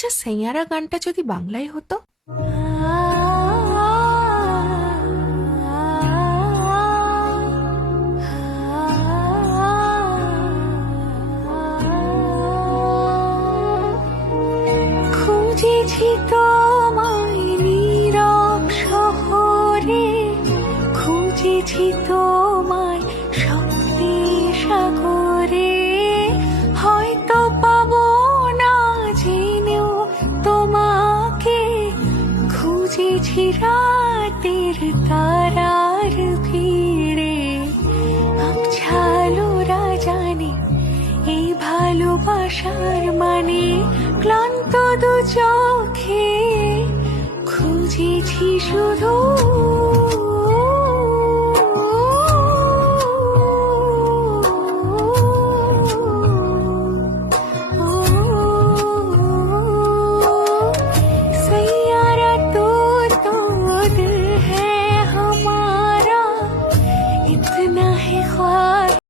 আচ্ছা, সেইয়ারা গানটা যদি বাংলায় হতো? খুঁজেছি তোমায় নীরব শহরে, খুঁজেছি তোমায় স্বপ্নে সাগরে, হয়তো পাবো না জেনেও তোমাকে, খুঁজেছি রাতের তারার ভিড়ে। আবছালোরা জানে এই ভালোবাসার মানে, ক্লান্ত দু চোখে খুঁজেছি শুধু